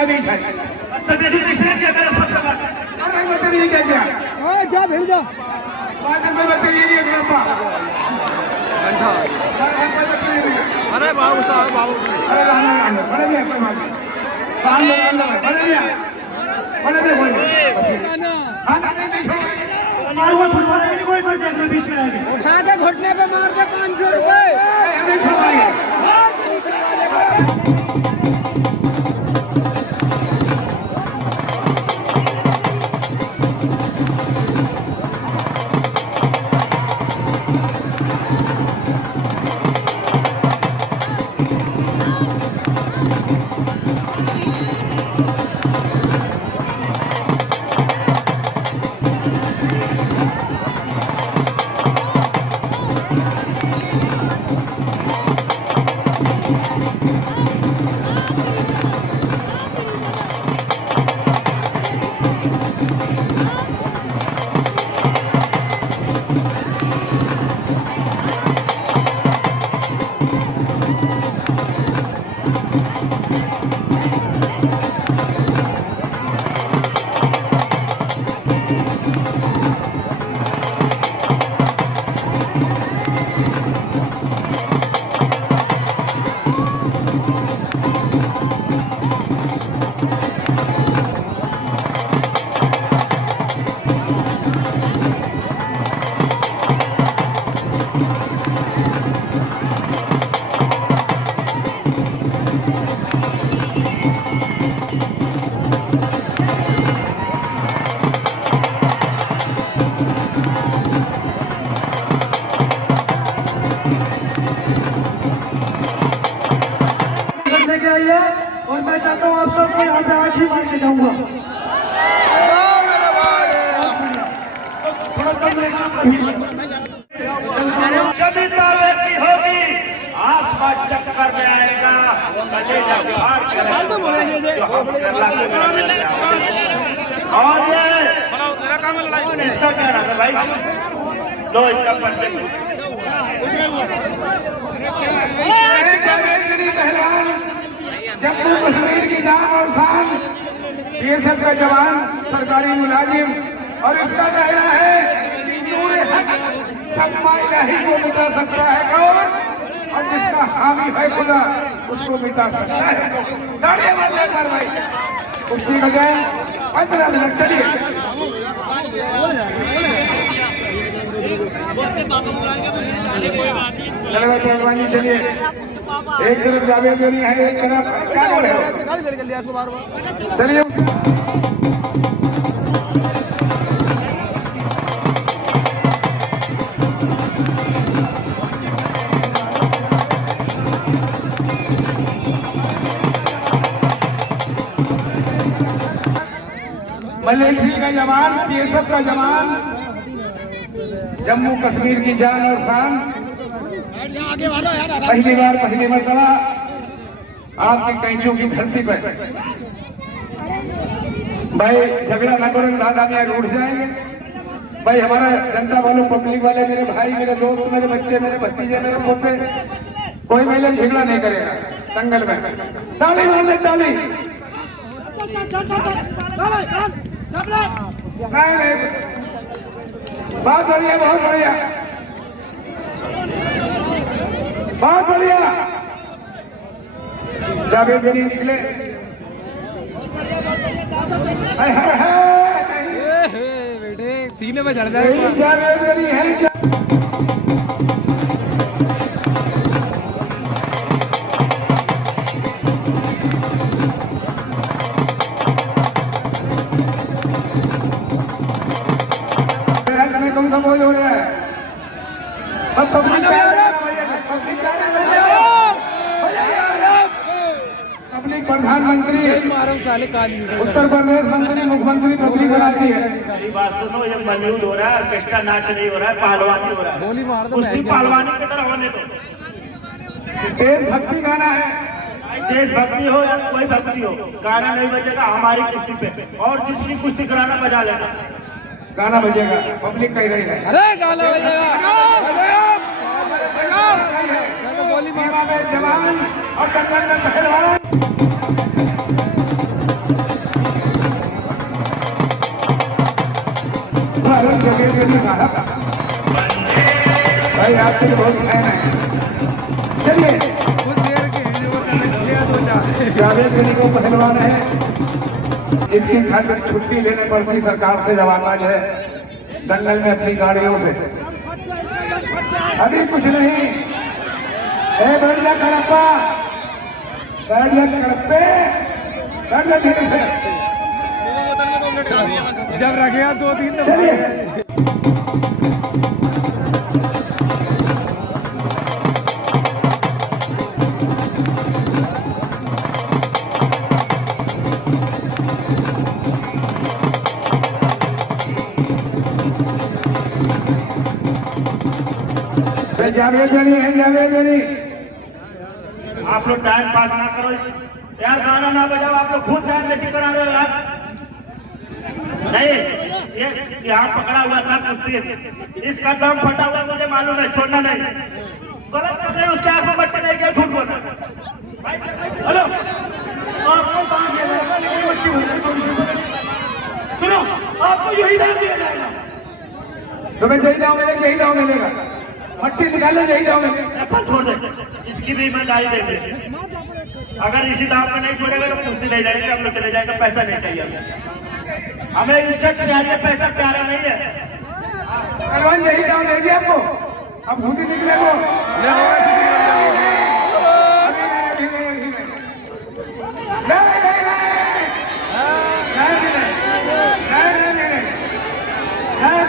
के बीच है। तभी तीसरे के मेरा सब लगा नहीं बच्चे नहीं क्या क्या जा भेज जा बाद में बच्चे ये नहीं ग्रुपा घंटा अरे बाबू साहब बाबू अरे रहना बड़े भी कोई बात नहीं काम लगा बड़े भी कोई खाना नहीं छोड़ मार वो छुड़वा नहीं कोई कर देख बीच में आके उठा के घुटने पे मार के 500 रुपए नहीं छोड़ाएंगे और मैं चाहता हूँ आप सबको यहाँ पे आज ही मार के जाऊंगा सभ्यता की होगी आसपास चक्कर में आएगा और ये इसका क्या रहा भाई लो इसका पहलवान जम्मू कश्मीर की जान और शान बीएसएफ का जवान सरकारी मुलाजिम और इसका दायरा है ही को मिटा सकता है कौन और जिसका हामी है खुदा उसको मिटा सकता है गाड़ियां बंद कर भाई उसकी बजाय 15 मिनट चलिए पहलवानी चलिए एक तरफ जावेद अली है एक तरफ क्या बोल रहे हो चलिए मिलिट्री का जवान बीएसएफ का जवान जम्मू कश्मीर की जान और शान पहली मरतबा आपकी कैंचों की धरती पर भाई झगड़ा न करो दादा मियाँ रूठ जाएंगे भाई हमारा जनता वालों पब्लिक वाले मेरे भाई मेरे दोस्त मेरे बच्चे मेरे भतीजे मेरे पोते कोई मेले झगड़ा नहीं करेगा दंगल में ताली मार ले ताली नहीं बहुत बढ़िया बहुत बढ़िया बहुत बढ़िया जावेद अली निकले बेटे सीने में चढ़ जाएगा जावेद अली है कौन सा बोझ हो रहा है पब्लिक प्रधानमंत्री उत्तर प्रदेश मंत्री मुख्यमंत्री पब्लिक बनाती है। मेरी बात सुनो ये मौजूद हो रहा है ऑर्केस्ट्रा नाच नहीं हो रहा है पहलवानी हो रहा है गोली मार दो पहलवानी की तरह होने दो देशभक्ति गाना है देशभक्ति हो या कोई भक्ति हो गाना नहीं बजेगा हमारी कुश्ती पे और जिसकी कुश्ती कराना बजा लेना गाना बजेगा पब्लिक कह रही है अरे गाना बजेगा गोली मारा में जवान और जंगल में पहलवान फारूक जगह साहब भाई आपके बहुत फैन है। चलिए कुछ देर के हैं जो लिया तो जावेद गनी को पहलवान है, इसकी खातिर छुट्टी लेने पड़ती सरकार से जब आता है दंगल में अपनी गाड़ियों से। अभी कुछ नहीं, बैठ जा कड़प्पा, बैठ जा कड़प्पे, बैठ जा धीरे से। जब रखेगा 2-3 तो चलिए जावेद गनी है, जावेद गनी। आप लोग टाइम पास ना करो यार, गाना ना बजाओ, आप लोग खुद टाइम लेके करा रहे हो यार। नहीं, ये यहाँ पकड़ा हुआ था कुश्ती, इसका दम फटा हुआ मुझे मालूम है, छोड़ना नहीं। गलत कर रहे हो, उसके आंख में मट्टी नहीं गया, झूठ बोल रहे हो। हेलो, आपको कहाँ दिया जाएगा? मट्टी हुई है, सुनो, आपको यही दाम दिया जाएगा। तुम्हें यही दाव मिलेगा, यही दाव मिलेगा। मट्टी निकालो, यही दाव मिलेगा। छोड़ दे, इसकी भी ईमानदारी देंगे। अगर इसी दाम में नहीं छोड़ेगा तो कुश्ती नहीं लड़ेंगे, हम लोग चले जाएंगे, पैसा नहीं चाहिए हमें। इज्जत प्यारी है, पैसा प्यारा नहीं है। पहलवान यही दाव देंगे आपको, अब भूति निकले को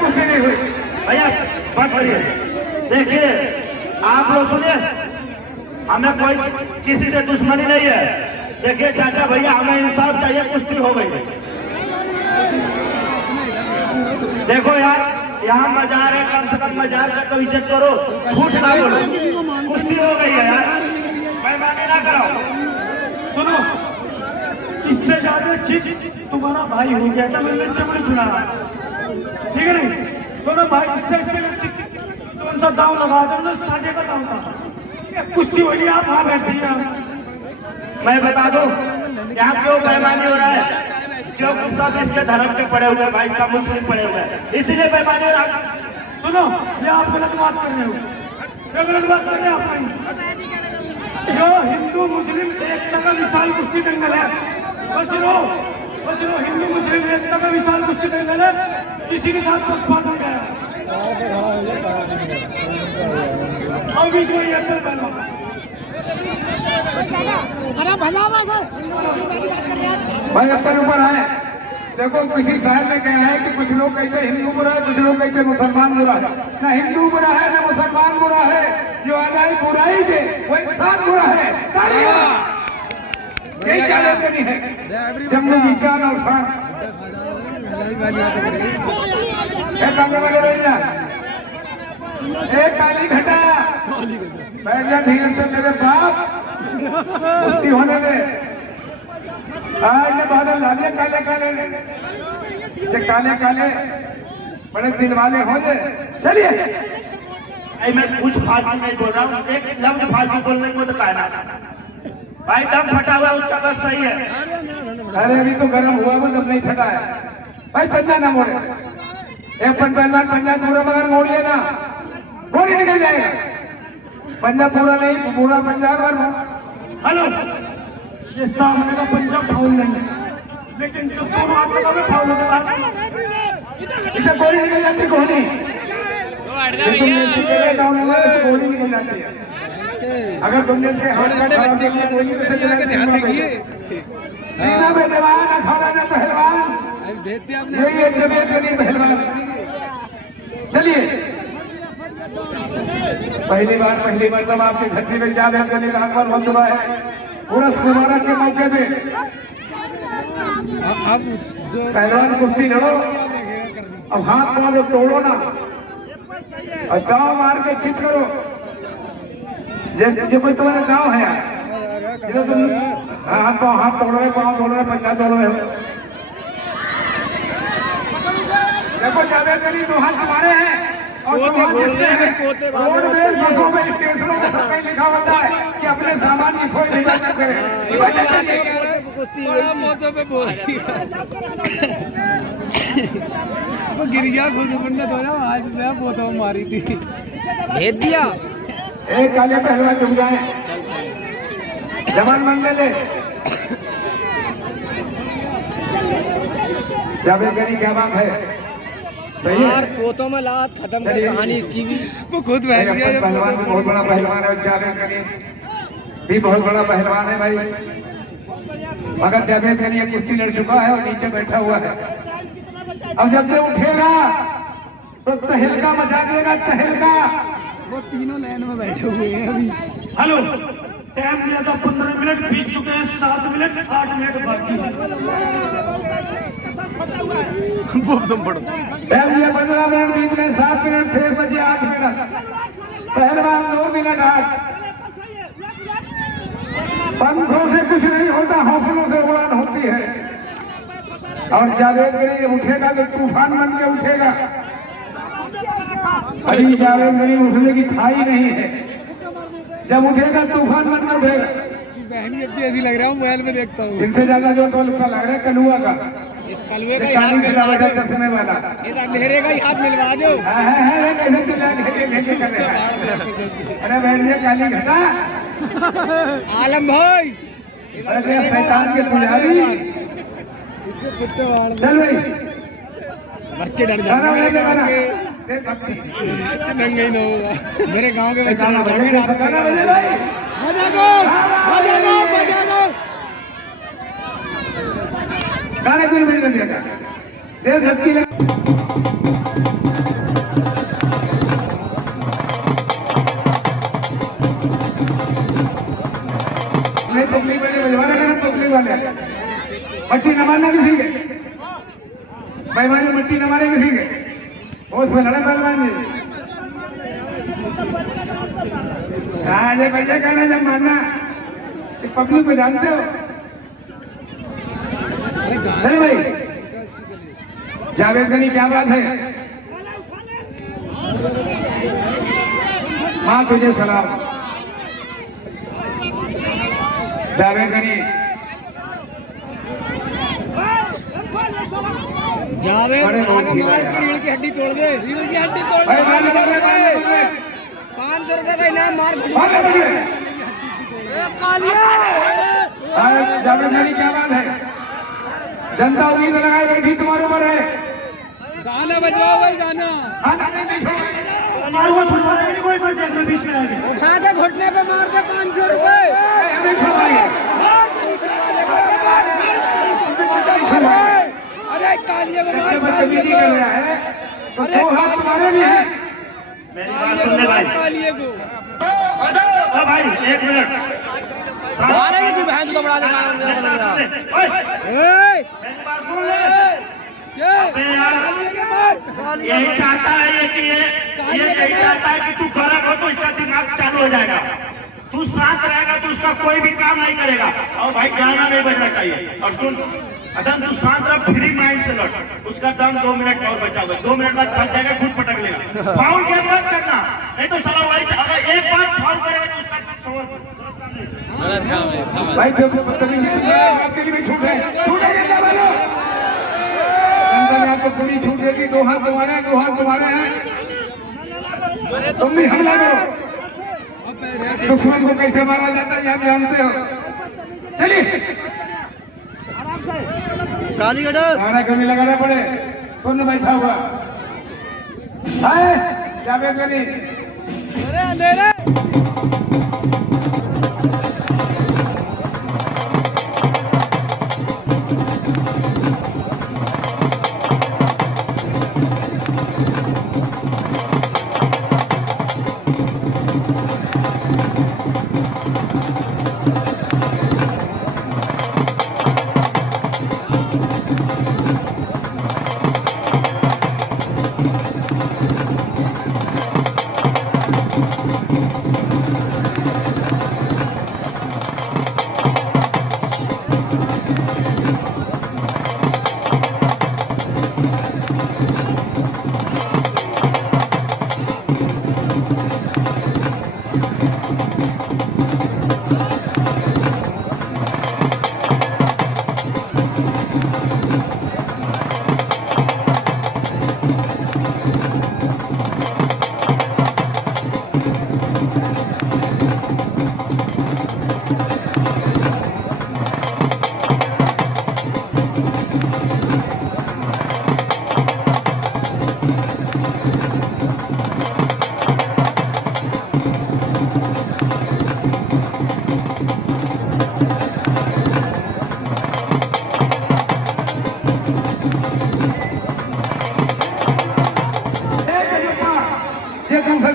कुछ नहीं हुई भैया बात करिए। देखिए आप लोग सुनिए, हमें कोई किसी से दुश्मनी नहीं है। देखिए चाचा भैया, हमें इंसाफ चाहिए, कुश्ती हो गई। देखो यार, यहाँ मजार है, कम से कम मजार का तो इज्जत करो, झूठ ना बोलो। कुश्ती हो गई है यार, बेईमानी ना कराओ। सुनो, इससे ज्यादा चीज तुम्हारा भाई हो गया था, मैंने चमड़ी चुना रहा, ठीक है नहीं? दोनों भाई इससे कौन सा दाव लगा दो, साझे का दाव था। कुश्ती हो गई, आप वहां बैठे हैं। मैं बता दूं यहाँ क्यों बेईमानी हो रहा है, क्योंकि सब इसके धर्म के पड़े हुए हैं भाई, सब मुस्लिम पड़े हुए हैं, इसीलिए बेईमानी हो रहा है। सुनो, ये आप गलत बात कर रहे हो, ये गलत बात कर रहे हो आप। जो हिंदू मुस्लिम एकता का विशाल कुश्ती दंगल है, बस लो हिंदू मुस्लिम एकता का विशाल कुश्ती दंगल है, किसी के साथ पक्षपात नहीं गया। और बीच में ये भाई अपन ऊपर आए। देखो किसी साहब ने कहा है कि कुछ लोग कहते हिंदू बुरा है, कुछ लोग कहते मुसलमान बुरा है। ना हिंदू बुरा है ना मुसलमान बुरा है, जो आ जाए बुराई पे वो इंसान बुरा है। यही जावेद गनी है, जम्मू की जान और शान। एक काली घटा, बैठ जा धीरे से मेरे बाप, कुश्ती होने दे। आज ने बादल लालिए काले काले, ये काले काले बड़े दिल वाले हो जाए। चलिए मैं कुछ फालतू नहीं बोल रहा हूँ, एक लफ्ज फालतू बोलने को तो कहना भाई, दम फटा हुआ उसका बस सही है। अरे अभी तो गर्म हुआ वो दम नहीं फटा है भाई। पंजा ना मोड़े, एक पहलवान पंजा पूरा मगर मोड़िए ना, गोली निकल जाएगा। पंजा पूरा नहीं, पूरा पंजा हेलो, ये सामने का पंजाब फाउल नहीं है, लेकिन जो दोनों आदमी का फाउल होता है, इसे गोली निकल जाती, गोली गोली निकल जाती है। अगर तुमने छोटे बच्चे की गोली पे ध्यान रखिए। पहलवान अखाड़ा ना पहलवान, भेजते आपने यही है जावेद गनी पहलवान। चलिए पहली बार तब आपकी छठी में जावेद गनी का आगमन हो चुका है। उर्स मुबारक के मौके पे अब जो पहलवान कुश्ती लड़ो, अब हाथ पाँव तोड़ो ना, और दाव मार के चित करो। जैसे कोई तुम्हारा गाँव है यार, तुम हाथ तोड़ रहे, पाँव तोड़ रहे, पंजा तोड़ रहे हो। देखो जावेद गनी दो हाथ हमारे हैं, और रोड में बसों में स्टेशनों में सब कहीं लिखा होता है कि अपने सामान की सोच नहीं करें। पे बोल वो गिर गया खुद पंडित हो जाओ आज मैं पोतो मारी थी भेज दिया एक काले पहलवान झुक जाए जवान मंडल है जावेद गनी क्या बात है सही है पोतों में लात खत्म कर कहानी इसकी भी वो खुद बैठ गया जब पहलवान भी बहुत बड़ा पहलवान है जावेद गनी भी बहुत बड़ा पहलवान है भाई मगर जावेद गनी एक कुश्ती लड़ चुका है और नीचे बैठा हुआ है अब जब ये उठेगा तो तहलका मचा देगा तहलका वो तीनों लाइन में बैठे हुए हैं अभी हेलो टाइम दिया था 15 मिनट बीत चुके हैं 7 मिनट 8 मिनट बाकी है तुम पढ़ो टाइम दिया 15 मिनट बीच में 7 मिनट 6 बजे 8 मिनट पहलवान 2 मिनट 8 पंखों से कुछ नहीं होता हौसलों से उड़ान होती है और जावेद गनी उठेगा तो तूफान बन के उठेगा अभी जावेद गनी उठने की खाई नहीं है जब उठेगा तूफान बन के उठेगा बहनी अब भी ऐसी लग रहा हूँ मोबाइल में देखता हूँ इनसे ज्यादा जो टोल सा लग रहा है कलुआ का कलवे का ही हाथ मिलवा दो चश्मे वाला इस अंधेरे का ही हाथ मिलवा दो है कैसे चिल्ला घेरे कर रहे हैं अरे बहन ये काली घटा आलम भाई अरे शैतान के पुजारी चल भाई बच्चे डर गाना बजा जाएंगे गाना नंगे ही ना होगा मेरे गांव के बच्चे डर जाएंगे रात को गाना बजा भाई बजा दो बजा दो बजा दो गाना क्यों नहीं बजा देगा देर शक्ति नहीं टोकली वाले बजवाना है टोकली वाले मट्टी न मारना किसी के बेईमानी मट्टी न मारे किसी के वो उसमें लड़े पहलवान जी कहा भैया कहना जब मारना पब्लिक को जानते हो अरे भाई जावेद गनी क्या बात है माँ तुझे सलाम जावेद गनी जावेद इसकी रीढ़ की हड्डी तोड़ दे रीढ़ की हड्डी तोड़ दे 500 रुपए का इनाम मार जावेद गनी क्या बात है जनता उम्मीद लगाए बैठी तुम्हारे ऊपर है गाना बजवाओ भाई गाना हमारे को छुड़वाना नहीं कोई फर्क देख रहे बीच में आएंगे उठा के घुटने पे मार दे 500 रुपए अरे कालिया को मार बदतमीजी कर रहा है तो दो हाथ तुम्हारे भी है मेरी बात सुन ले भाई कालिया को ओ भाई 1 मिनट मारेगी तू भैंस को बड़ा मेरी बात सुन ले ओए ए मेरी बात सुन ले क्या अबे यार यही चाहता है ये कि ये यही चाहता है कि तू गलत हो तो इसका दिमाग चालू हो जाएगा तू शांत रहेगा तो उसका कोई भी काम नहीं करेगा और भाई गाना नहीं बजना चाहिए और सुन अदन तू शांत रह फ्री माइंड से लौट उसका दम 2 मिनट और बचा हुआ 2 मिनट बाद थक जाएगा खुद पटक लेगा फाउल गेम मत करना नहीं तो साला वही अगर एक बार फाउल करेगा तो उसका भाई देखो बदतमीजी आपके लिए भी छूट है छूट है क्या बोलो जनता ने आपको पूरी छूट दे दी 2 हाथ तुम्हारे हैं 2 हाथ तुम्हारे हैं तुम भी हमला करो दुश्मन को कैसे मारा जाता है आप जानते हो चलिए काली गडर गाना क्यों नहीं लगाना पड़े कौन बैठा हुआ है जावेद गनी अरे अंधेरे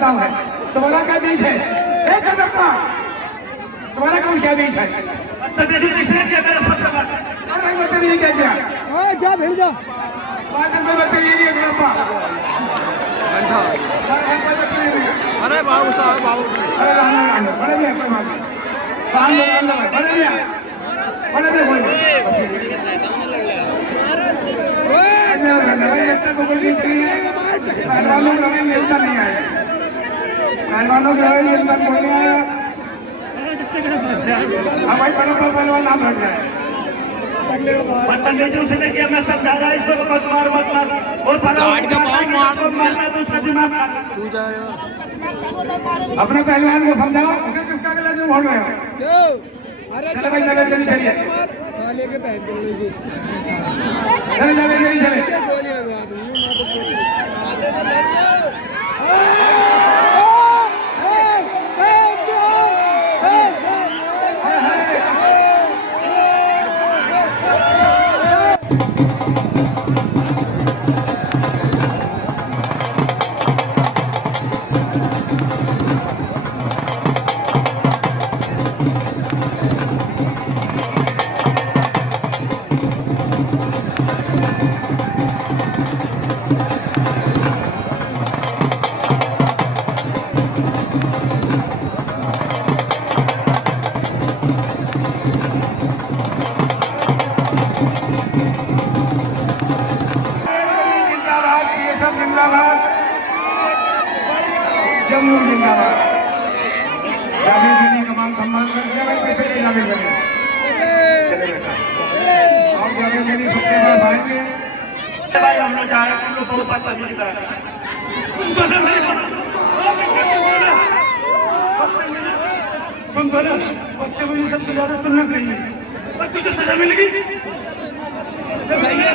गाँव है, तुम्हारा क्या बीच है? तुम्हारा कौन क्या बीच है? बदतमीजी क्या किया? जा भेज जा कोई बदतमीजी नहीं है गुड़प्पा। अरे बाबू साहब बाबू अरे बड़े भी कोई बात नहीं, बड़े भी कोई पहलवानों का रवैया मिलता नहीं है, पहलवानों का रवैया मिलता नहीं आया। अब भाई पहलवान नाम रख जाए बदतमीजी से नहीं किया, मैं समझा रहा इसको मत मार और साला मारना तो उसका दिमाग अपने पहलवान को समझाओ, उसे किसका गला जो बोल रहे हो? चलो भाई चले चलिए चलिए लेके पहन चले चले चलिए चले जम्मू जिंदाबाद। जावेद अली का मान सम्मान कर दिया भाई, पैसे ले जावेद अली चले बेटा, और जावेद अली सबके पास आएंगे। भाई हम लोग जा रहे हैं, तुम लोग बहुत बदतमीजी कर रहे हैं। सुन बोला बदतमीजी सबसे ज्यादा तुमने करी है, और तुझे सजा मिलेगी। सही है।